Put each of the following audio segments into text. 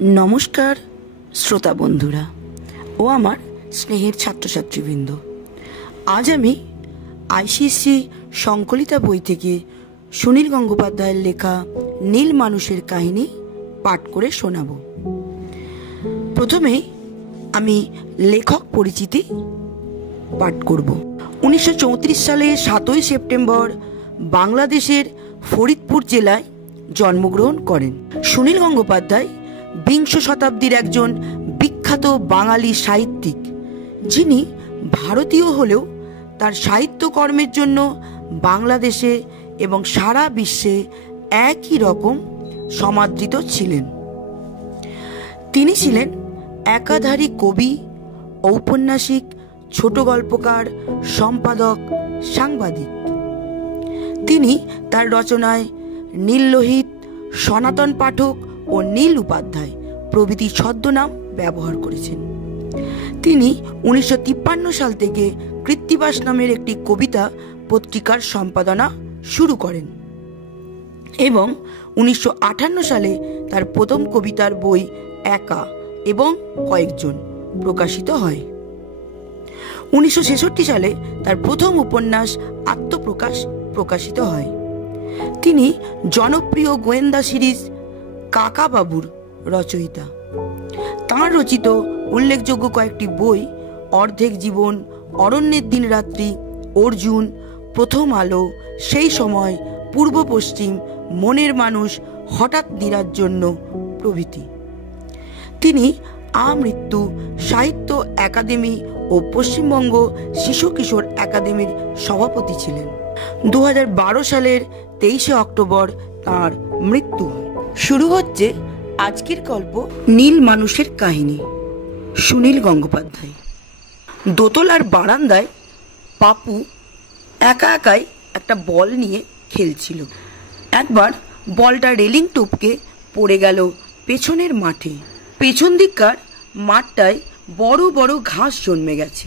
নমস্কার শ্রোতা বন্ধুরা ও আমার স্নেহের ছাত্রছাত্রীবৃন্দ। আজ আমি আইসিএসসি সংকলিতা বই থেকে সুনীল গঙ্গোপাধ্যায়ের লেখা নীল মানুষের কাহিনী পাঠ করে শোনাব। প্রথমে আমি লেখক পরিচিতি পাঠ করব। 1934 সালে 7ই সেপ্টেম্বর বাংলাদেশের ফরিদপুর জেলায় জন্মগ্রহণ করেন। সুনীল গঙ্গোপাধ্যায় বিংশ শতাব্দীর একজন বিখ্যাত বাঙালি সাহিত্যিক, যিনি ভারতীয় হলেও তার সাহিত্যকর্মের জন্য বাংলাদেশে এবং সারা বিশ্বে একই রকম সমাদৃত ছিলেন। তিনি ছিলেন একাধারী কবি, ঔপন্যাসিক, ছোট গল্পকার, সম্পাদক, সাংবাদিক। তিনি তার রচনায় নীললোহিত, সনাতন পাঠক ও নীল উপাধ্যায় প্রভৃতি ছদ্মনাম ব্যবহার করেছেন। তিনি 1953 সাল থেকে কৃত্তিবাস নামের একটি কবিতা পত্রিকার সম্পাদনা শুরু করেন এবং 1958 সালে তার প্রথম কবিতার বই একা এবং কয়েকজন প্রকাশিত হয়। 1966 সালে তার প্রথম উপন্যাস আত্মপ্রকাশ প্রকাশিত হয়। তিনি জনপ্রিয় গোয়েন্দা সিরিজ কাকাবাবুর রচয়িতা। তাঁর রচিত উল্লেখযোগ্য কয়েকটি বই অর্ধেক জীবন, অরণ্যের দিন রাত্রি, অর্জুন, প্রথম আলো, সেই সময়, পূর্ব পশ্চিম, মনের মানুষ, হঠাৎ দিনার জন্য প্রভৃতি। তিনি আমৃত্যু সাহিত্য একাডেমি ও পশ্চিমবঙ্গ শিশু কিশোর একাডেমির সভাপতি ছিলেন। 2012 সালের 23 অক্টোবর তাঁর মৃত্যু হয়। শুরু হচ্ছে আজকের গল্প নীল মানুষের কাহিনী। সুনীল গঙ্গোপাধ্যায়। দোতলার বারান্দায় পাপু একা একাই একটা বল নিয়ে খেলছিল। একবার বলটা রেলিং টপকে পড়ে গেল পেছনের মাঠে। পেছন দিককার মাঠটায় বড় বড় ঘাস জন্মে গেছে।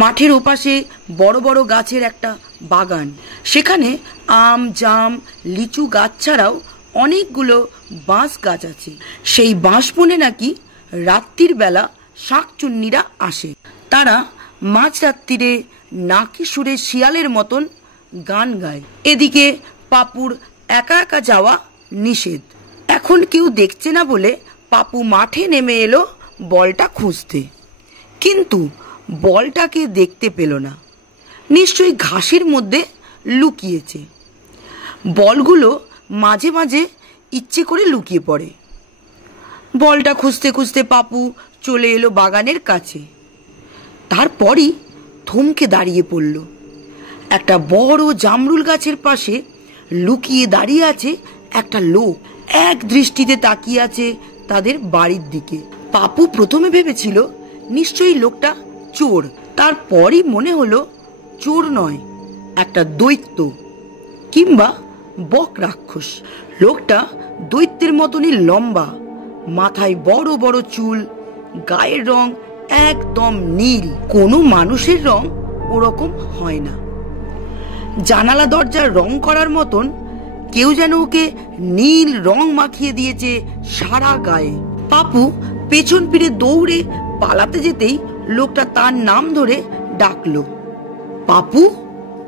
মাঠের ওপাশে বড় বড় গাছের একটা বাগান। সেখানে আম, জাম, লিচু গাছ ছাড়াও অনেকগুলো বাঁশ গাছ আছে। সেই বাঁশ বনে নাকি রাত্রির বেলা শাঁকচুন্নিরা আসে। তারা মাঝরাত্রিরে নাকি সুরে শিয়ালের মতন গান গায়। এদিকে পাপুর একা একা যাওয়া নিষেধ। এখন কেউ দেখছে না বলে পাপু মাঠে নেমে এলো বলটা খুঁজতে, কিন্তু বলটাকে দেখতে পেল না। নিশ্চয়ই ঘাসের মধ্যে লুকিয়েছে। বলগুলো মাঝে মাঝে ইচ্ছে করে লুকিয়ে পড়ে। বলটা খুঁজতে খুঁজতে পাপু চলে এলো বাগানের কাছে। তারপরই থমকে দাঁড়িয়ে পড়ল। একটা বড় জামরুল গাছের পাশে লুকিয়ে দাঁড়িয়ে আছে একটা লোক। এক দৃষ্টিতে তাকিয়ে আছে তাদের বাড়ির দিকে। পাপু প্রথমে ভেবেছিল নিশ্চয়ই লোকটা চোর। তারপরই মনে হলো চোর নয়, একটা দৈত্য কিংবা বক রাক্ষস। লোকটা দৈত্যের মতনই লম্বা, মাথায় বড় বড় চুল, গায়ের রং একদম নীল। কোনো মানুষের রং ওরকম হয় না। জানালা দরজার রং করার মতন কেউ যেন ওকে নীল রং মাখিয়ে দিয়েছে সারা গায়ে। পাপু পেছন ফিরে দৌড়ে পালাতে যেতেই লোকটা তার নাম ধরে ডাকলো, পাপু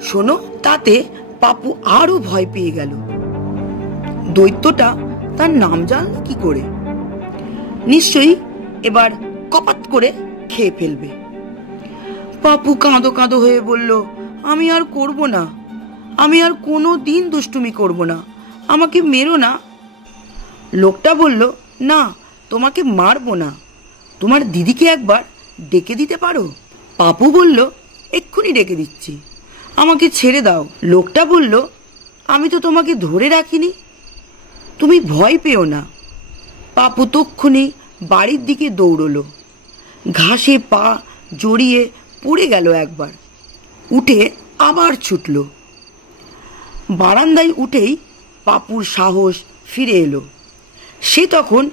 শোনো। তাতে পাপু আরো ভয় পেয়ে গেল। দৈত্যটা তার নাম জানলো কি করে? নিশ্চয়ই এবার কপাত করে খেয়ে ফেলবে। পাপু কাঁদো কাঁদো হয়ে বলল, আমি আর করব না, আমি আর কোনো দিন দুষ্টুমি করব না, আমাকে মেরো না। লোকটা বলল, না, তোমাকে মারবো না, তোমার দিদিকে একবার ডেকে দিতে পারো? পাপু বলল, এক্ষুনি ডেকে দিচ্ছি, আমাকে ছেড়ে দাও। লোকটা বলল, আমি তো তোমাকে ধরে রাখিনি, তুমি ভয় পেও না। পাপু তক্ষুনি বাড়ির দিকে দৌড়লো। ঘাসে পা জড়িয়ে পড়ে গেল একবার, উঠে আবার ছুটল। বারান্দায় উঠেই পাপুর সাহস ফিরে এলো। সে তখন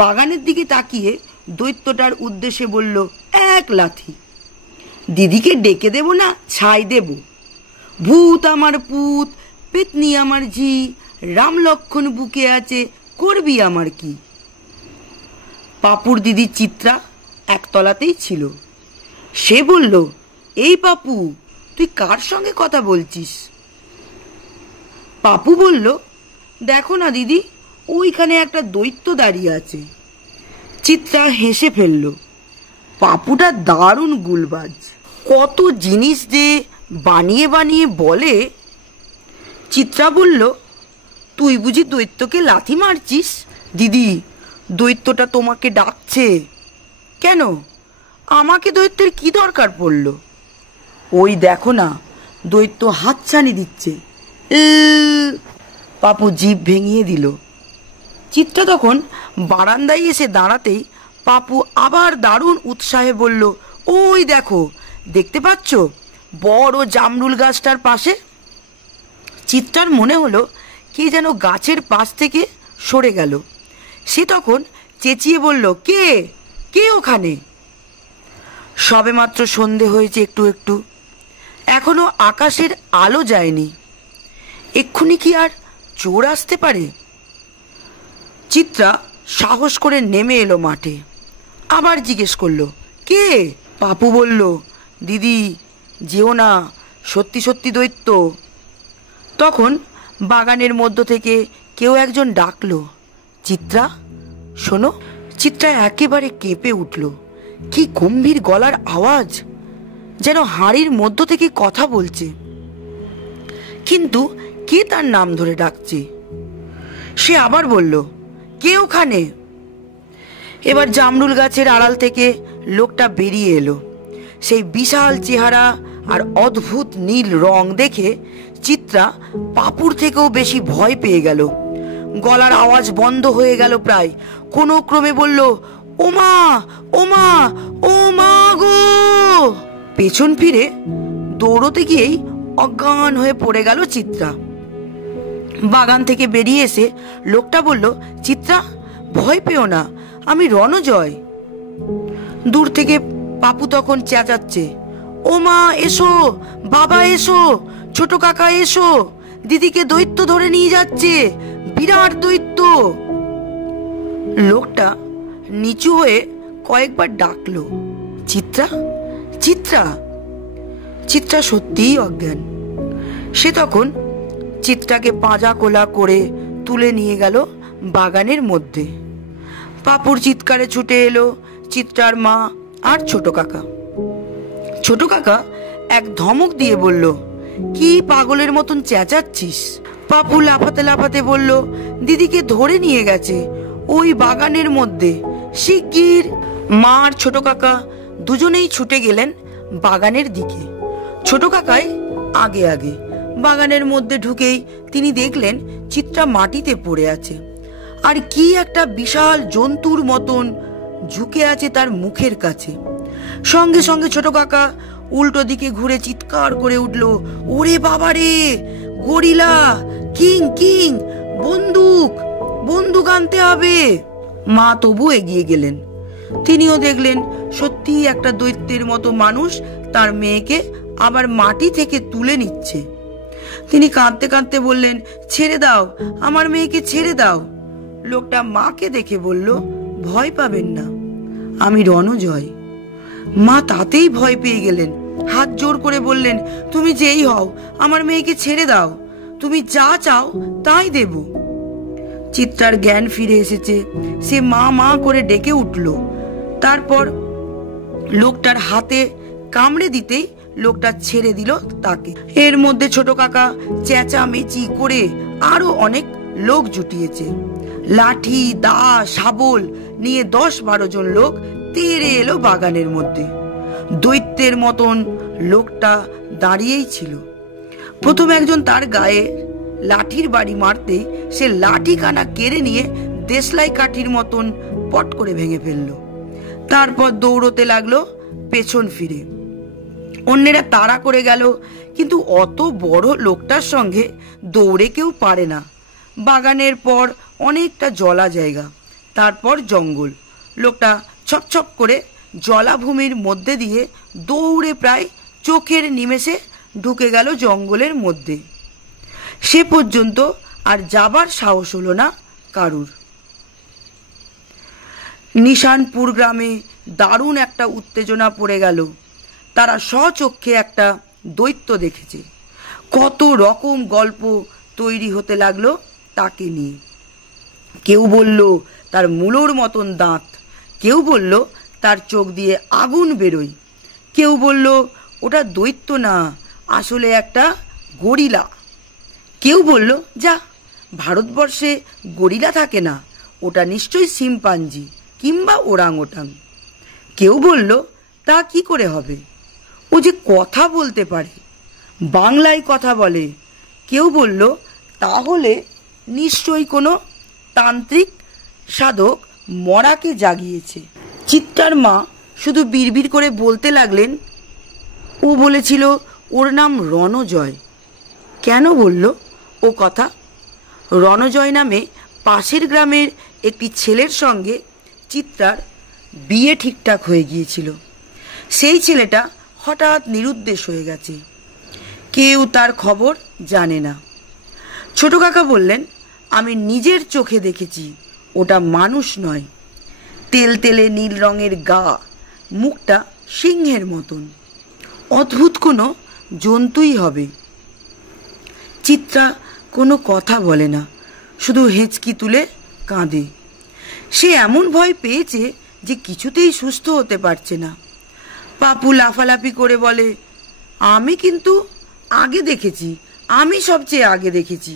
বাগানের দিকে তাকিয়ে দৈত্যটার উদ্দেশ্যে বলল, এক লাথি। দিদিকে ডেকে দেব না ছাই দেব? ভূত আমার পুত, পেতনি আমার ঝি, রাম লক্ষণ বুকে আছে, করবি আমার কি? পাপুর দিদি চিত্রা একতলাতেই ছিল। সে বলল, এই পাপু, তুই কার সঙ্গে কথা বলছিস? পাপু বলল, দেখো না দিদি, ওইখানে একটা দৈত্য দাঁড়িয়ে আছে। চিত্রা হেসে ফেলল। পাপুটা দারুণ গুলবাজ, কত জিনিস যে বানিয়ে বানিয়ে বলে। চিত্রা বলল, তুই বুঝি দৈত্যকে লাথি মারছিস? দিদি, দৈত্যটা তোমাকে ডাকছে। কেন? আমাকে দৈত্যের কি দরকার পড়ল? ওই দেখো না, দৈত্য হাতছানি দিচ্ছে। পাপু জিভ ভেঙিয়ে দিল। চিত্রা তখন বারান্দায় এসে দাঁড়াতেই পাপু আবার দারুণ উৎসাহে বলল, ওই দেখো, দেখতে পাচ্ছ বড় জামরুল গাছটার পাশে? চিত্রার মনে হলো কে যেন গাছের পাশ থেকে সরে গেল। সে তখন চেঁচিয়ে বলল, কে কে ওখানে? সবেমাত্র সন্ধে হয়েছে একটু একটু, এখনো আকাশের আলো যায়নি। এক্ষুনি কি আর চোর আসতে পারে? চিত্রা সাহস করে নেমে এলো মাঠে। আবার জিজ্ঞেস করলো, কে? পাপু বলল, দিদি যেও না, সত্যি সত্যি দৈত্য। তখন বাগানের মধ্য থেকে কেউ একজন ডাকলো, চিত্রা শোনো। চিত্রা একেবারে কেঁপে উঠল। কি গম্ভীর গলার আওয়াজ, যেন হাড়ির মধ্য থেকে কথা বলছে। কিন্তু কে তার নাম ধরে ডাকছে? সে আবার বলল, কে ওখানে? এবার জামরুল গাছের আড়াল থেকে লোকটা বেরিয়ে এলো। সেই বিশাল চেহারা আর অদ্ভুত নীল রং দেখে চিত্রা পাপুর থেকেও বেশি ভয় পেয়ে গেল। গলার আওয়াজ বন্ধ হয়ে গেল প্রায়। কোনো ক্রমে বলল, ওমা ওমা ওমা গো! পেছন ফিরে দৌড়তে গিয়েই অজ্ঞান হয়ে পড়ে গেল চিত্রা। বাগান থেকে বেরিয়ে এসে লোকটা বলল, চিত্রা ভয় পেও না, আমি রণজয়। দূর থেকে পাপু তখন চেঁচাচ্ছে, ওমা এসো, বাবা এসো, ছোট কাকা এসো, দিদিকে দৈত্য ধরে নিয়ে যাচ্ছে, বিরাট দৈত্য। লোকটা নিচু হয়ে কয়েকবার ডাকলো, চিত্রা চিত্রা। চিত্রা সত্যিই অজ্ঞান। সে তখন চিত্রাকে পাঁজা কোলা করে তুলে নিয়ে গেল বাগানের মধ্যে। পাপুর চিৎকারে ছুটে এলো চিত্রার মা আর ছোট কাকা। ছোট কাকা এক ধমক দিয়ে বলল, কি পাগলের মতন চেঁচাচ্ছিস? পাপু লাফাতে লাফাতে বলল, দিদিকে ধরে নিয়ে গেছে ওই বাগানের মধ্যে, শিগগির। মা আর ছোট কাকা দুজনেই ছুটে গেলেন বাগানের দিকে। ছোট কাকাই আগে আগে। বাগানের মধ্যে ঢুকেই তিনি দেখলেন চিত্রা মাটিতে পড়ে আছে, আর কি একটা বিশাল জন্তুর মতন ঝুঁকে আছে তার মুখের কাছে। সঙ্গে সঙ্গে ছোট কাকা উল্টো দিকে ঘুরে চিৎকার করে উঠল, ওরে বাবারে, গরিলা, কিং কিং, বন্দুক বন্দুক আনতে হবে। মা তবু এগিয়ে গেলেন। তিনিও দেখলেন সত্যি একটা দৈত্যের মতো মানুষ তার মেয়েকে আবার মাটি থেকে তুলে নিচ্ছে। তিনি কাঁদতে কাঁদতে বললেন, ছেড়ে দাও, আমার মেয়েকে ছেড়ে দাও। লোকটা মাকে দেখে বলল, ভয় পাবেন না, আমি রণজয়। মা তাতেই ভয় পেয়ে গেলেন, হাত জোর করে বললেন, তুমি যেই হও, আমার মেয়েকে ছেড়ে দাও, তুমি যা চাও তাই দেব। চিত্রার জ্ঞান ফিরে এসেছে। সে মা মা করে ডেকে উঠল। তারপর লোকটার হাতে কামড়ে দিতেই লোকটা ছেড়ে দিল তাকে। এর মধ্যে ছোট কাকা চেঁচামেচি করে আরো অনেক লোক জুটিয়েছে। লাঠি, দা, শাবল নিয়ে 10-12 জন লোক তেড়ে এলো বাগানের মধ্যে। দৈত্যের মতন লোকটা দাঁড়িয়েই ছিল। প্রথম একজন তার গায়ে লাঠির বাড়ি মারতেই সে লাঠি কানা কেড়ে নিয়ে দেশলাই কাঠির মতন পট করে ভেঙে ফেলল। তারপর দৌড়তে লাগলো পেছন ফিরে। অন্যেরা তাড়া করে গেল, কিন্তু অত বড় লোকটার সঙ্গে দৌড়ে কেউ পারে না। বাগানের পর অনেকটা জলা জায়গা, তারপর জঙ্গল। লোকটা ছপ করে জলাভূমির মধ্যে দিয়ে দৌড়ে প্রায় চোখের নিমেষে ঢুকে গেল জঙ্গলের মধ্যে। সে পর্যন্ত আর যাবার সাহস হলো না কারুর। নিশানপুর গ্রামে দারুণ একটা উত্তেজনা পড়ে গেল। তারা স্বচক্ষে একটা দৈত্য দেখেছে। কত রকম গল্প তৈরি হতে লাগলো তাকে নিয়ে। কেউ বলল তার মূলোর মতন দাঁত, কেউ বলল তার চোখ দিয়ে আগুন বেরোয়, কেউ বলল ওটা দৈত্য না, আসলে একটা গরিলা, কেউ বলল যা, ভারতবর্ষে গরিলা থাকে না, ওটা নিশ্চয়ই শিম্পাঞ্জি কিংবা ওরাংওটাং। কেউ বলল তা কি করে হবে, ও যে কথা বলতে পারে, বাংলায় কথা বলে। কেউ বলল তাহলে নিশ্চয়ই কোনো তান্ত্রিক সাধক মরাকে জাগিয়েছে। চিত্রার মা শুধু বিড়বিড় করে বলতে লাগলেন, ও বলেছিল ওর নাম রণজয়। কেন বলল ও কথা? রণজয় নামে পাশের গ্রামের একটি ছেলের সঙ্গে চিত্রার বিয়ে ঠিকঠাক হয়ে গিয়েছিল। সেই ছেলেটা হঠাৎ নিরুদ্দেশ হয়ে গেছে, কেউ তার খবর জানে না। ছোট কাকা বললেন, আমি নিজের চোখে দেখেছি, ওটা মানুষ নয়, তেলতেলে নীল রঙের গা, মুখটা সিংহের মতন, অদ্ভুত কোনো জন্তুই হবে। চিত্রা কোনো কথা বলে না, শুধু হেঁচকি তুলে কাঁদে। সে এমন ভয় পেয়েছে যে কিছুতেই সুস্থ হতে পারছে না। পাপু লাফালাফি করে বলে, আমি কিন্তু আগে দেখেছি, আমি সবচেয়ে আগে দেখেছি।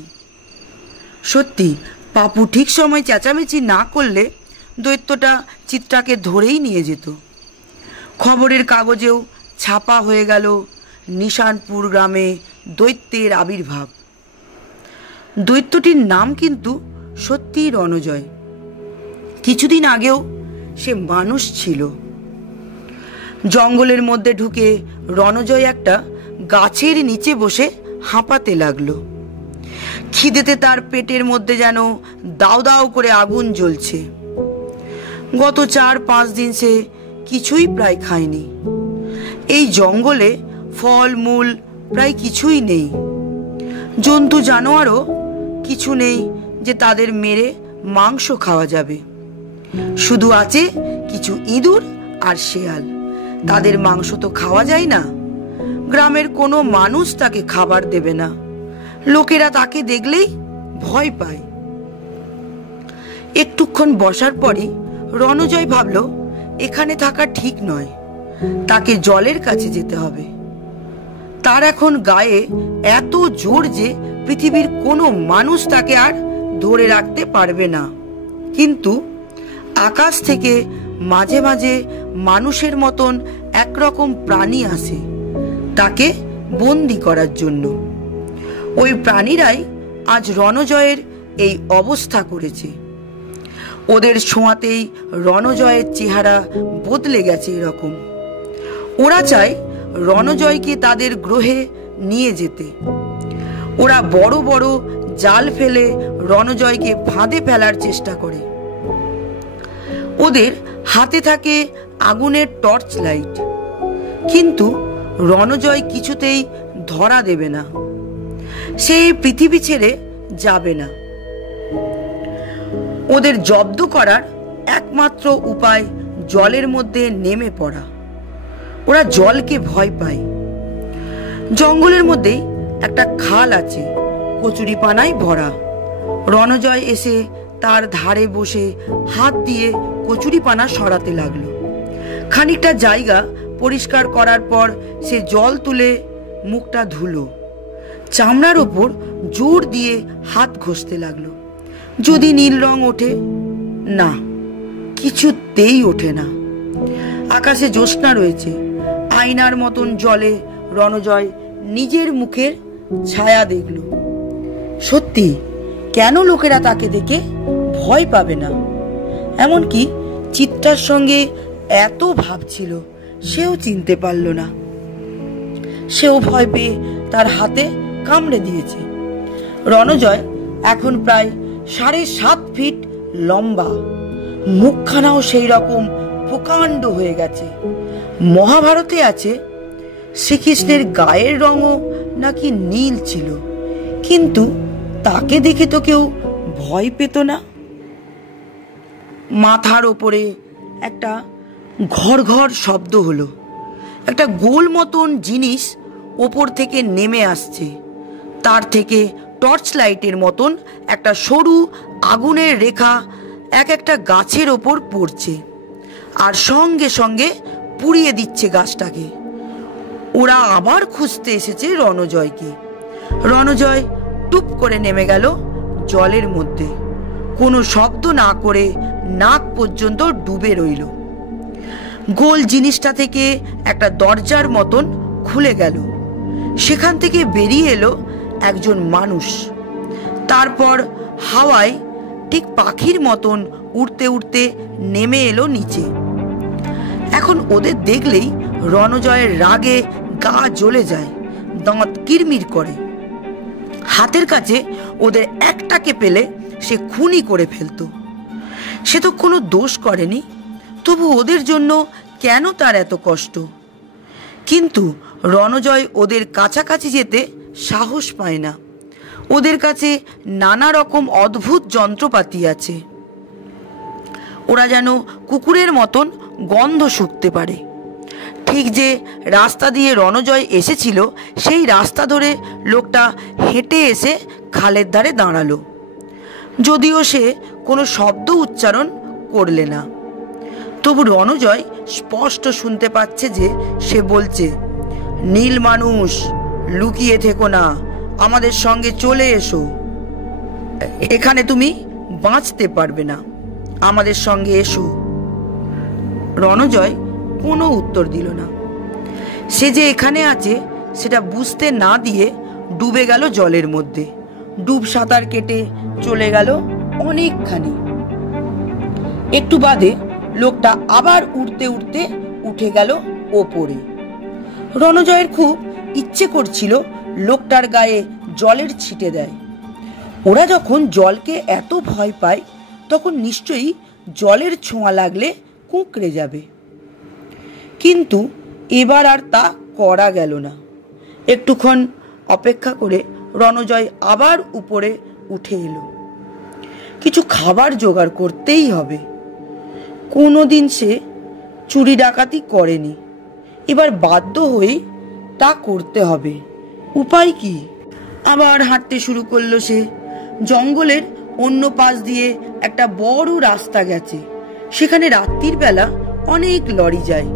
সত্যি, পাপু ঠিক সময় চেঁচামেচি না করলে দৈত্যটা চিত্রাকে ধরেই নিয়ে যেত। খবরের কাগজেও ছাপা হয়ে গেল নিশানপুর গ্রামে দৈত্যের আবির্ভাব। দৈত্যটির নাম কিন্তু সত্যি রণজয়। কিছুদিন আগেও সে মানুষ ছিল। জঙ্গলের মধ্যে ঢুকে রণজয় একটা গাছের নিচে বসে হাঁপাতে লাগলো। খিদেতে তার পেটের মধ্যে যেন দাও দাও করে আগুন জ্বলছে। গত 4-5 দিন সে কিছুই প্রায় খায়নি। এই জঙ্গলে ফল মূল প্রায় কিছুই নেই, জন্তু জানোয়ারও কিছু নেই যে তাদের মেরে মাংস খাওয়া যাবে। শুধু আছে কিছু ইঁদুর আর শেয়াল, তাদের মাংস তো খাওয়া যায় না। গ্রামের কোনো মানুষ তাকে খাবার দেবে না, লোকেরা তাকে দেখলেই ভয় পায়। একটুক্ষণ বসার পরই রণজয় ভাবল এখানে থাকা ঠিক নয়, তাকে জলের কাছে যেতে হবে। তার এখন গায়ে এত জোর যে পৃথিবীর কোনো মানুষ তাকে আর ধরে রাখতে পারবে না। কিন্তু আকাশ থেকে মাঝে মাঝে মানুষের মতন একরকম প্রাণী আসে তাকে বন্দি করার জন্য। ওই প্রাণীরাই আজ রণজয়ের এই অবস্থা করেছে। ওদের ছোঁয়াতেই রণজয়ের চেহারা বদলে গেছে এরকম। ওরা চায় রণজয়কে তাদের গ্রহে নিয়ে যেতে। ওরা বড় বড় জাল ফেলে রণজয়কে ফাঁদে ফেলার চেষ্টা করে। ওদের হাতে থাকে আগুনের টর্চ লাইট, কিন্তু রণজয় কিছুতেই ধরা দেবে না। সে পৃথিবী ছেড়ে যাবে না। ওদের জব্দ করার একমাত্র উপায় জলের মধ্যে নেমে পড়া। ওরা জলকে ভয় পায়। জঙ্গলের মধ্যে একটা খাল আছে, কচুরিপানায় ভরা। রণজয় এসে তার ধারে বসে হাত দিয়ে কচুরিপানা সরাতে লাগলো। খানিকটা জায়গা পরিষ্কার করার পর সে জল তুলে মুখটা ধুলো। চামড়ার ওপর জোর দিয়ে হাত ঘষতে লাগলো। যদি নীল রং ওঠে? না, কিছুতেই ওঠে না। আকাশে জ্যোৎস্না রয়েছে। আয়নার মতন জলে রণজয় নিজের মুখের ছায়া দেখল। সত্যি, কেন লোকেরা তাকে দেখে ভয় পাবে না? এমনকি চিত্রার সঙ্গে এত ভাব ছিল, সেও চিনতে পারল না। সেও ভয় পেয়ে তার হাতে কামড়ে দিয়েছে। রণজয় এখন প্রায় 7.5 ফিট লম্বা, মুখখানাও সেই রকম প্রকাণ্ড হয়ে গেছে। মহাভারতে আছে শ্রীকৃষ্ণের গায়ের রঙও নাকি নীল ছিল, কিন্তু তাকে দেখে তো কেউ ভয় পেত না। মাথার ওপরে একটা ঘর ঘর শব্দ হলো। একটা গোল মতন জিনিস ওপর থেকে নেমে আসছে। তার থেকে টর্চ লাইটের মতন একটা সরু আগুনের রেখা একটা গাছের ওপর পড়ছে আর সঙ্গে সঙ্গে পুড়িয়ে দিচ্ছে গাছটাকে। ওরা আবার খুঁজতে এসেছে রণজয়কে। রণজয় টুপ করে নেমে গেল জলের মধ্যে, কোনো শব্দ না করে নাক পর্যন্ত ডুবে রইল। গোল জিনিসটা থেকে একটা দরজার মতন খুলে গেল। সেখান থেকে বেরিয়ে এলো একজন মানুষ। তারপর হাওয়ায় ঠিক পাখির মতন উড়তে উড়তে নেমে এলো নিচে। এখন ওদের দেখলেই রণজয়ের রাগে গা জ্বলে যায়, দাঁত কিরমির করে। হাতের কাছে ওদের একটাকে পেলে সে খুনই করে ফেলতো। সে তো কোনো দোষ করেনি, তবু ওদের জন্য কেন তার এত কষ্ট? কিন্তু রণজয় ওদের কাছাকাছি যেতে সাহস পায় না। ওদের কাছে নানা রকম অদ্ভুত যন্ত্রপাতি আছে। ওরা যেন কুকুরের মতন গন্ধ শুঁকতে পারে। ঠিক যে রাস্তা দিয়ে রণজয় এসেছিল সেই রাস্তা ধরে লোকটা হেঁটে এসে খালের ধারে দাঁড়ালো, যদিও সে কোনো শব্দ উচ্চারণ করলে না। তবু রণজয় স্পষ্ট শুনতে পাচ্ছে যে সে বলছে, নীল মানুষ, লুকিয়ে থেকো না, আমাদের সঙ্গে চলে এসো। এখানে তুমি বাঁচতে পারবে না, আমাদের সঙ্গে এসো। রণজয় কোনো উত্তর দিল না। সে যে এখানে আছে সেটা বুঝতে না দিয়ে ডুবে গেল জলের মধ্যে। ডুব সাঁতার কেটে চলে গেল অনেকখানি। একটু বাদে লোকটা আবার উঠতে উঠতে উঠে গেল ওপরে। রণজয়ের খুব ইচ্ছে করছিল লোকটার গায়ে জলের ছিটে দেয়। ওরা যখন জলকে এত ভয় পায় তখন নিশ্চয়ই জলের ছোঁয়া লাগলে কুঁকড়ে যাবে। কিন্তু এবার আর তা করা গেল না। একটুক্ষণ অপেক্ষা করে রণজয় আবার উপরে উঠে এলো। কিছু খাবার জোগাড় করতেই হবে। কোনোদিন সে চুরি ডাকাতি করেনি, এবার বাধ্য হয়ে তা করতে হবে। উপায় কি? আবার হাঁটতে শুরু করলো সে। জঙ্গলের অন্য পাশ দিয়ে একটা বড় রাস্তা গেছে। সেখানে রাত্রির বেলা অনেক লরি যায়।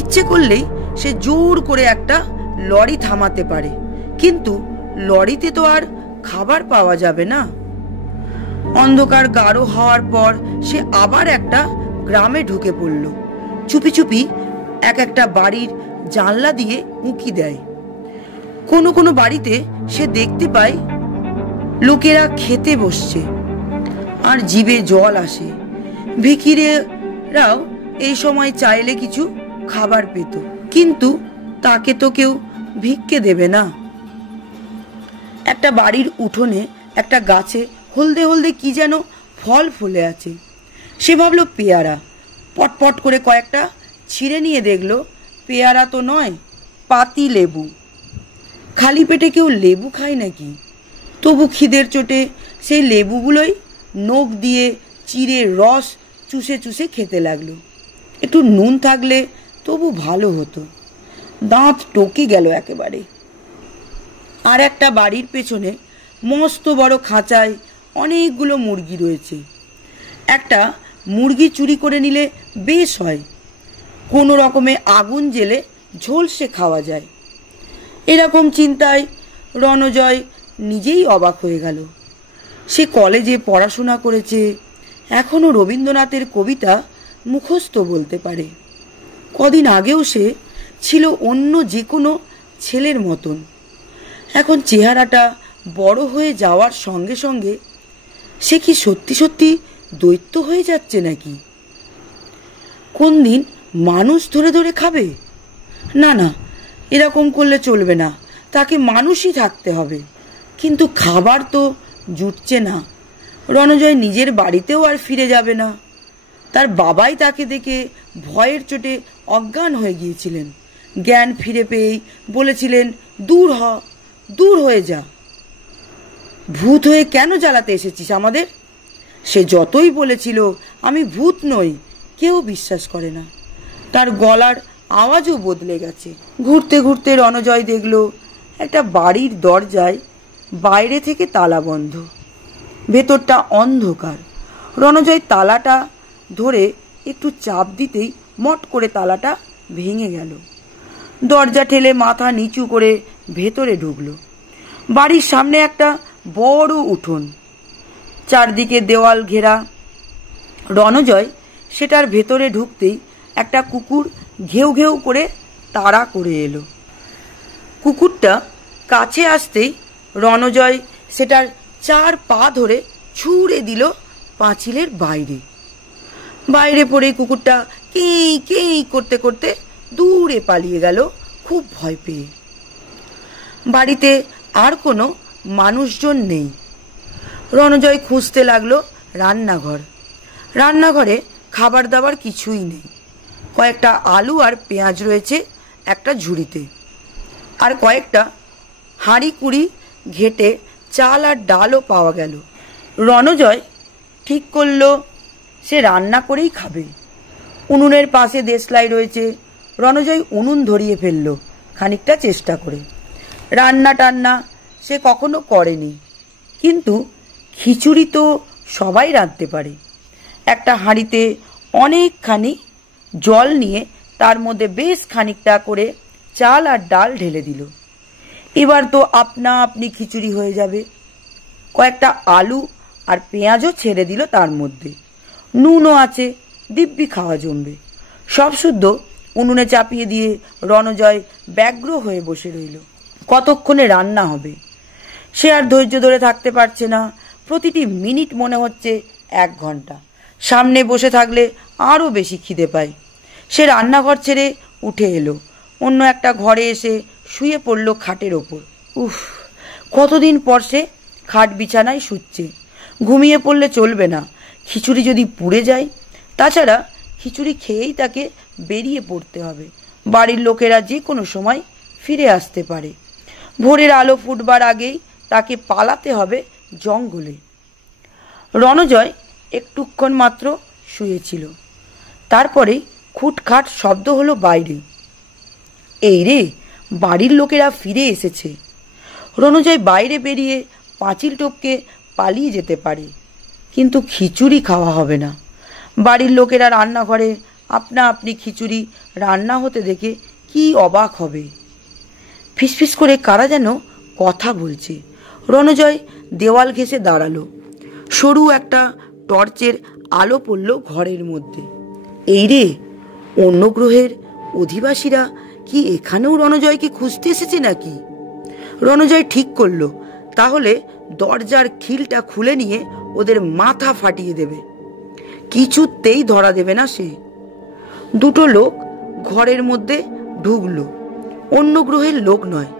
ইচ্ছে করলেই সে জোর করে একটা লরি থামাতে পারে, কিন্তু লরিতে তো আর খাবার পাওয়া যাবে না। অন্ধকার গাঢ় হওয়ার পর সে আবার একটা গ্রামে ঢুকে পড়ল। চুপি চুপি একটা বাড়ির জানলা দিয়ে উঁকি দেয়। কোনো কোনো বাড়িতে সে দেখতে পায় লোকেরা খেতে বসছে আর জিভে জল আসে। ভিখিরেরাও এই সময় চাইলে কিছু খাবার পেত, কিন্তু তাকে তো কেউ ভিক্ষে দেবে না। একটা বাড়ির উঠোনে একটা গাছে হলদে হলদে কি যেন ফল ফুলে আছে। সে ভাবলো পেয়ারা। পটপট করে কয়েকটা ছিঁড়ে নিয়ে দেখলো পেয়ারা তো নয়, পাতি লেবু। খালি পেটে কেউ লেবু খায় নাকি? তবু খিদের চোটে সেই লেবুগুলোই নখ দিয়ে চিড়ে রস চুষে চুষে খেতে লাগলো। একটু নুন থাকলে তবু ভালো হতো। দাঁত টকে গেল একেবারে। আর একটা বাড়ির পেছনে মস্ত বড় খাঁচায় অনেকগুলো মুরগি রয়েছে। একটা মুরগি চুরি করে নিলে বেশ হয়, কোনো রকমে আগুন জেলে ঝলসে খাওয়া যায়। এরকম চিন্তায় রণজয় নিজেই অবাক হয়ে গেল। সে কলেজে পড়াশোনা করেছে, এখনও রবীন্দ্রনাথের কবিতা মুখস্থ বলতে পারে। কদিন আগেও সে ছিল অন্য যে কোনো ছেলের মতন। এখন চেহারাটা বড় হয়ে যাওয়ার সঙ্গে সঙ্গে সে কি সত্যি সত্যি দৈত্য হয়ে যাচ্ছে নাকি? কোন দিন মানুষ ধরে ধরে খাবে? না না, এরকম করলে চলবে না, তাকে মানুষই থাকতে হবে। কিন্তু খাবার তো জুটছে না। রণজয় নিজের বাড়িতেও আর ফিরে যাবে না। তার বাবাই তাকে দেখে ভয়ের চোটে অজ্ঞান হয়ে গিয়েছিলেন। জ্ঞান ফিরে পেয়েই বলেছিলেন, দূর হ, দূর হয়ে যা। ভূত হয়ে কেন জ্বালাতে এসেছিস আমাদের? সে যতই বলেছিল আমি ভূত নই, কেউ বিশ্বাস করে না। তার গলার আওয়াজও বদলে গেছে। ঘুরতে ঘুরতে রণজয় দেখল একটা বাড়ির দরজায় বাইরে থেকে তালা বন্ধ, ভেতরটা অন্ধকার। রণজয় তালাটা ধরে একটু চাপ দিতেই মট করে তালাটা ভেঙে গেল। দরজা ঠেলে মাথা নিচু করে ভেতরে ঢুকলো। বাড়ির সামনে একটা বড় উঠোন, চারদিকে দেওয়াল ঘেরা। রণজয় সেটার ভেতরে ঢুকতেই একটা কুকুর ঘেউ ঘেউ করে তাড়া করে এলো। কুকুরটা কাছে আসতেই রণজয় সেটার 4 পা ধরে ছুঁড়ে দিল পাঁচিলের বাইরে। বাইরে পড়ে কুকুরটা কেই কেই করতে করতে দূরে পালিয়ে গেল, খুব ভয় পেয়ে। বাড়িতে আর কোনো মানুষজন নেই। রণজয় খুঁজতে লাগলো রান্নাঘর। রান্নাঘরে খাবার দাবার কিছুই নেই। কয়েকটা আলু আর পেঁয়াজ রয়েছে একটা ঝুড়িতে, আর কয়েকটা হাঁড়ি কুড়ি ঘেটে চাল আর ডালও পাওয়া গেল। রণজয় ঠিক করলো সে রান্না করেই খাবে। উনুনের পাশে দেশলাই রয়েছে। রণজয় উনুন ধরিয়ে ফেললো খানিকটা চেষ্টা করে। রান্না টান্না সে কখনো করেনি, কিন্তু খিচুড়ি তো সবাই রাঁধতে পারে। একটা হাঁড়িতে অনেকখানি জল নিয়ে তার মধ্যে বেশ খানিকটা করে চাল আর ডাল ঢেলে দিল। এবার তো আপনা আপনি খিচুড়ি হয়ে যাবে। কয়েকটা আলু আর পেঁয়াজও ছেড়ে দিল তার মধ্যে। নুনও আছে, দিব্যি খাওয়া জমবে। সব শুদ্ধ উনুনে চাপিয়ে দিয়ে রণজয় ব্যগ্র হয়ে বসে রইল। কতক্ষণে রান্না হবে সে আর ধৈর্য ধরে থাকতে পারছে না। প্রতিটি মিনিট মনে হচ্ছে 1 ঘন্টা। সামনে বসে থাকলে আরও বেশি খিদে পায়। সে রান্নাঘর ছেড়ে উঠে এলো, অন্য একটা ঘরে এসে শুয়ে পড়ল খাটের ওপর। উফ, কতদিন পর সে খাট বিছানায় শুচ্ছে। ঘুমিয়ে পড়লে চলবে না, খিচুড়ি যদি পুড়ে যায়। তাছাড়া খিচুড়ি খেয়েই তাকে বেরিয়ে পড়তে হবে। বাড়ির লোকেরা যে কোনো সময় ফিরে আসতে পারে। ভোরের আলো ফুটবার আগেই তাকে পালাতে হবে জঙ্গলে। রণজয় একটুক্ষণ মাত্র শুয়েছিল। তারপরে খুটখাট শব্দ হলো বাইরে। এই রে, বাড়ির লোকেরা ফিরে এসেছে। রণজয় বাইরে বেরিয়ে পাঁচিল টপকে পালিয়ে যেতে পারে, কিন্তু খিচুড়ি খাওয়া হবে না। বাড়ির লোকেরা রান্নাঘরে আপনা আপনি খিচুড়ি রান্না হতে দেখে কি অবাক হবে। ফিসফিস করে কারা যেন কথা বলছে। রণজয় দেওয়াল ঘেঁষে দাঁড়ালো। সরু একটা টর্চের আলো পড়ল ঘরের মধ্যে। এই রে, অন্য গ্রহের অধিবাসীরা কি এখানেও রণজয়কে খুঁজতে এসেছে নাকি? রণজয় ঠিক করলো তাহলে দরজার খিলটা খুলে নিয়ে ওদের মাথা ফাটিয়ে দেবে। কিছুতেই ধরা দেবে না সে। দুটো লোক ঘরের মধ্যে ঢুকলো। অন্য গ্রহের লোক নয়,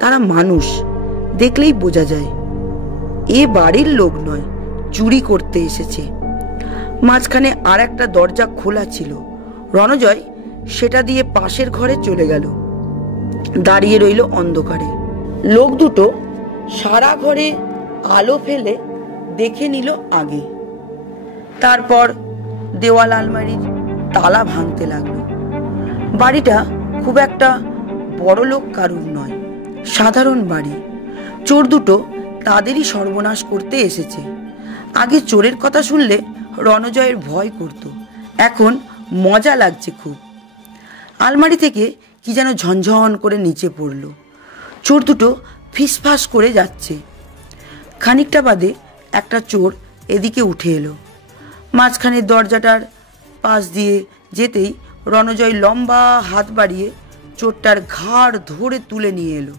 তারা মানুষ, দেখলেই বোঝা যায়। এ বাড়ির লোক নয়, চুরি করতে এসেছে। মাঝখানে আর একটা দরজা খোলা ছিল। রণজয় সেটা দিয়ে পাশের ঘরে চলে গেল। দাঁড়িয়ে রইল অন্ধকারে। লোক দুটো সারা ঘরে আলো ফেলে দেখে নিল আগে। তারপর দেওয়াল আলমারির তালা ভাঙতে লাগলো। বাড়িটা খুব একটা বড় লোক কারুর নয়, সাধারণ বাড়ি। চোর দুটো তাদেরই সর্বনাশ করতে এসেছে। আগে চোরের কথা শুনলে রণজয়ের ভয় করত, এখন মজা লাগছে খুব। আলমারি থেকে কি যেন ঝনঝন করে নিচে পড়ল। চোর দুটো ফিসফাস করে যাচ্ছে। খানিকটা বাদে একটা চোর এদিকে উঠে এলো। মাঝখানের দরজাটার পাশ দিয়ে যেতেই রণজয় লম্বা হাত বাড়িয়ে চোরটার ঘাড় ধরে তুলে নিয়ে এলো।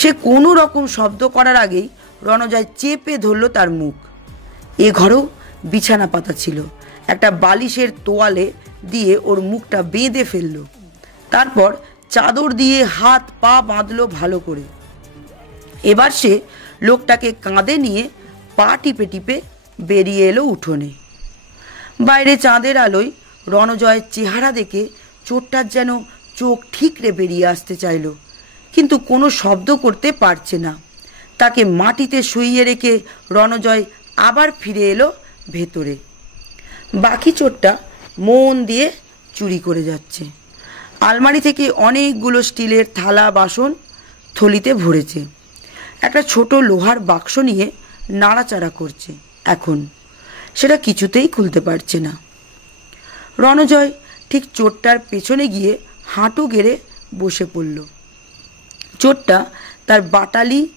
সে কোনো রকম শব্দ করার আগেই রণজয় চেপে ধরল তার মুখ। এ ঘরেও বিছানা পাতা ছিল। একটা বালিশের তোয়ালে দিয়ে ওর মুখটা বেঁধে ফেললো। তারপর চাদর দিয়ে হাত পা বাঁধলো ভালো করে। এবার সে লোকটাকে কাঁধে নিয়ে পা টিপে টিপে বেরিয়ে এলো উঠোনে। বাইরে চাঁদের আলোয় রণজয়ের চেহারা দেখে চোরটার যেন চোখ ঠিকরে বেরিয়ে আসতে চাইল, কিন্তু কোনো শব্দ করতে পারছে না। তাকে মাটিতে শুইয়ে রেখে রণজয় আবার ফিরে এলো ভেতরে। বাকি চোরটা মন দিয়ে চুরি করে যাচ্ছে। আলমারি থেকে অনেকগুলো স্টিলের থালা বাসন থলিতে ভরেছে। একটা ছোট লোহার বাক্স নিয়ে নাড়াচাড়া করছে। এখন সেটা কিছুতেই খুলতে পারছে না। রণজয় ঠিক চোরটার পেছনে গিয়ে হাঁটু গেড়ে বসে পড়ল। চোরটা তার বাটালি,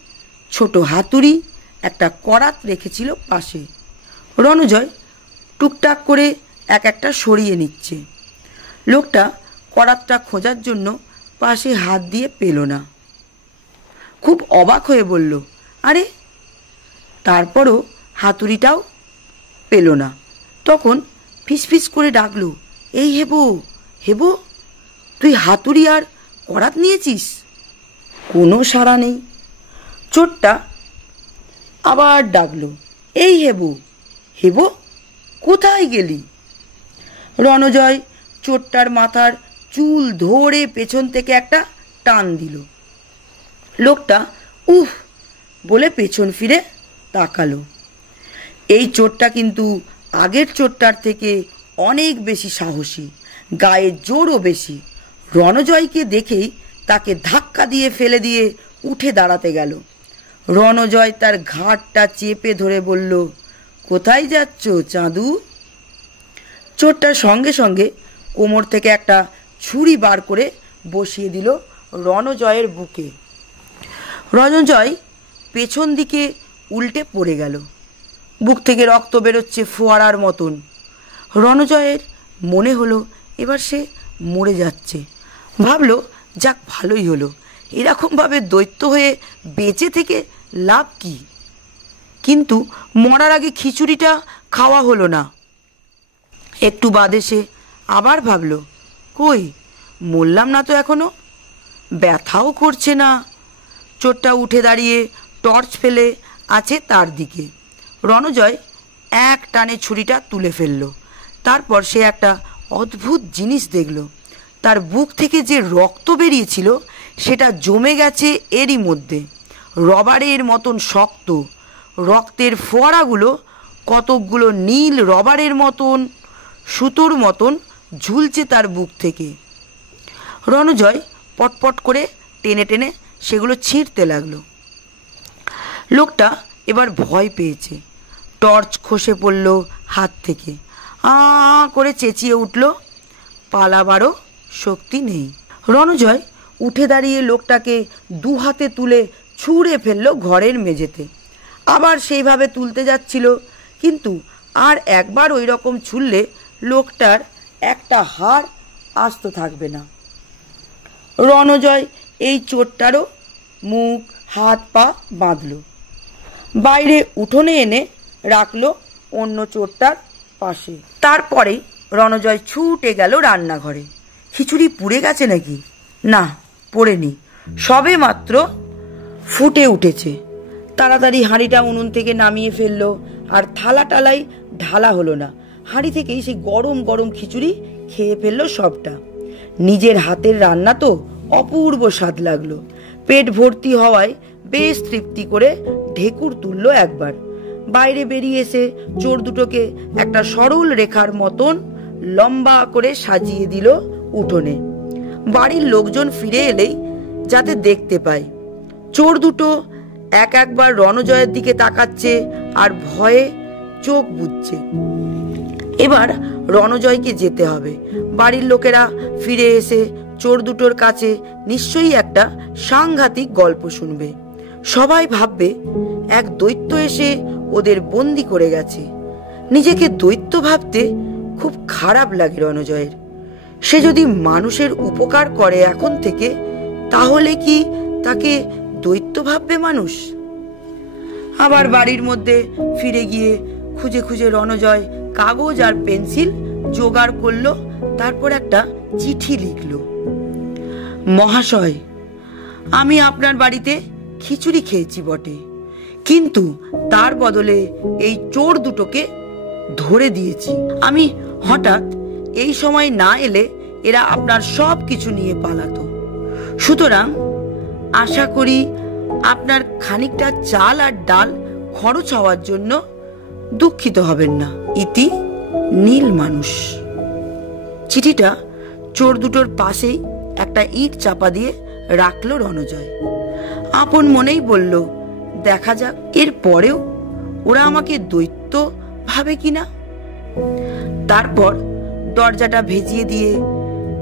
ছোট হাতুড়ি, একটা করাত রেখেছিল পাশে। রণজয় টুকটাক করে এক একটা সরিয়ে নিচ্ছে। লোকটা করাতটা খোঁজার জন্য পাশে হাত দিয়ে পেল না। খুব অবাক হয়ে বলল, আরে, তারপরও হাতুড়িটাও পেল না। তখন ফিসফিস করে ডাকলো, এই হেবো, হেবো, তুই হাতুড়ি আর করাত নিয়েছিস? কোনো সাড়া নেই। চোরটা আবার ডাকলো, এই হেবো, হেবো, কোথায় গেলি? রণজয় চোরটার মাথার চুল ধরে পেছন থেকে একটা টান দিল। লোকটা উফ বলে পেছন ফিরে তাকালো। এই চোরটা কিন্তু আগের চোরটার থেকে অনেক বেশি সাহসী, গায়ে জোরও বেশি। রণজয়কে দেখেই তাকে ধাক্কা দিয়ে ফেলে দিয়ে উঠে দাঁড়াতে গেল। রণজয় তার ঘাড়টা চেপে ধরে বলল, কোথায় যাচ্ছ চাঁদু? চোরটার সঙ্গে সঙ্গে কোমর থেকে একটা ছুরি বার করে বসিয়ে দিল রণজয়ের বুকে। রণজয় পেছন দিকে উল্টে পড়ে গেল। বুক থেকে রক্ত বেরোচ্ছে ফোয়ারার মতন। রণজয়ের মনে হলো এবার সে মরে যাচ্ছে। ভাবলো, যাক, ভালোই হলো, এরকমভাবে দৈত্য হয়ে বেঁচে থেকে লাভ কি? কিন্তু মরার আগে খিচুড়িটা খাওয়া হলো না। একটু বাদে সে আবার ভাবল, কই, মরলাম না তো এখনো, ব্যথাও করছে না। চোরটা উঠে দাঁড়িয়ে টর্চ ফেলে আছে তার দিকে। রণজয় এক টানে ছুরিটা তুলে ফেলল। তারপর সে একটা অদ্ভুত জিনিস দেখল। তার বুক থেকে যে রক্ত বেরিয়েছিল সেটা জমে গেছে এরই মধ্যে, রবারের মতন শক্ত। রক্তের ফোয়ারাগুলো কতকগুলো নীল রবারের মতন, সুতোর মতন ঝুলছে তার বুক থেকে। রণজয় পটপট করে টেনে টেনে সেগুলো ছিঁড়তে লাগলো। লোকটা এবার ভয় পেয়েছে। টর্চ খসে পড়ল হাত থেকে। আ করে চেঁচিয়ে উঠল। পালাবারও শক্তি নেই। রণজয় উঠে দাঁড়িয়ে লোকটাকে দু হাতে তুলে ছুঁড়ে ফেলল ঘরের মেঝেতে। আবার সেইভাবে তুলতে যাচ্ছিল, কিন্তু আর একবার ওই রকম ছুঁড়লে লোকটার একটা হাড় আস্ত থাকবে না। রণজয় এই চোরটারও মুখ হাত পা বাঁধল, বাইরে উঠোনে এনে রাখলো অন্য চোরটার পাশে। তারপরে রণজয় ছুটে গেল রান্নাঘরে। খিচুড়ি পুড়ে গেছে নাকি? না, পোড়েনি, সবে মাত্র ফুটে উঠেছে। তাড়াতাড়ি হাঁড়িটা উনুন থেকে নামিয়ে ফেললো। আর থালা টালাই ঢালা হলো না। হাঁড়ি থেকেই সেই গরম গরম খিচুড়ি খেয়ে ফেললো সবটা। নিজের হাতের রান্না তো অপূর্ব স্বাদ লাগলো। পেট ভর্তি হওয়ায় বেশ তৃপ্তি করে ঢেকুর তুলল একবার। বাইরে বেরিয়ে এসে চোর দুটোকে একটা সরল রেখার মতন লম্বা করে সাজিয়ে দিল উঠোনে। বাড়ির লোকজন ফিরে এলেই যাতে দেখতে পায়। চোর দুটো এক একবার রণজয়ের দিকে তাকাচ্ছে আর ভয়ে চোখ বুজছে। এবার রণজয়কে যেতে হবে। বাড়ির লোকেরা ফিরে এসে চোর দুটোর কাছে নিশ্চয়ই একটা সাংঘাতিক গল্প শুনবে। সবাই ভাববে এক দৈত্য এসে ওদের বন্দি করে গেছে। নিজেকে দৈত্য ভাবতে খুব খারাপ লাগে রণজয়ের। সে যদি মানুষের উপকার করে এখন থেকে, তাহলে কি তাকে দৈত্য ভাববে মানুষ? আবার বাড়ির মধ্যে ফিরে গিয়ে খুঁজে খুঁজে রণজয় কাগজ আর পেন্সিল জোগাড় করলো। তারপর একটা চিঠি লিখল। মহাশয়, আমি আপনার বাড়িতে খিচুড়ি খেয়েছি বটে, কিন্তু তার বদলে এই চোর দুটোকে ধরে দিয়েছি। আমি হঠাৎ এই সময় না এলে এরা আপনার সব কিছু নিয়ে পালাতো। সুতরাং আশা করি আপনার খানিকটা চাল আর ডাল খরচ হওয়ার জন্য দুঃখিত হবেন না। ইতি নীল মানুষ। চিঠিটা চোর দুটোর পাশেই একটা ইট চাপা দিয়ে রাখলো রণজয়। আপন মনেই বলল, দেখা যাক এর পরেও ওরা আমাকে দৈত্য ভাবে কিনা। তারপর দরজাটা ভেজিয়ে দিয়ে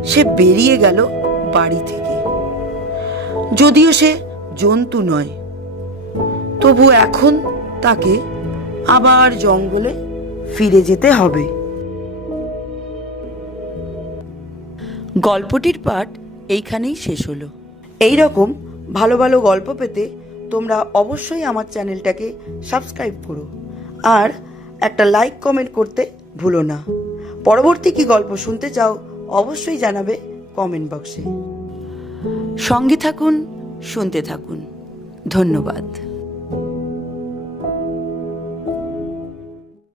সে বেরিয়ে গেল বাড়ি থেকে। যদিও সে জন্তু নয়, তবু এখন তাকে আবার জঙ্গলে ফিরে যেতে হবে। গল্পটির পাঠ এইখানেই শেষ হলো। এই রকম ভালো ভালো গল্প পেতে তোমরা অবশ্যই আমার চ্যানেলটাকে সাবস্ক্রাইব করো আর একটা লাইক কমেন্ট করতে ভুলো না। পরবর্তী কি গল্প শুনতে চাও অবশ্যই জানাবে কমেন্ট বক্সে। সঙ্গে থাকুন, শুনতে থাকুন। ধন্যবাদ।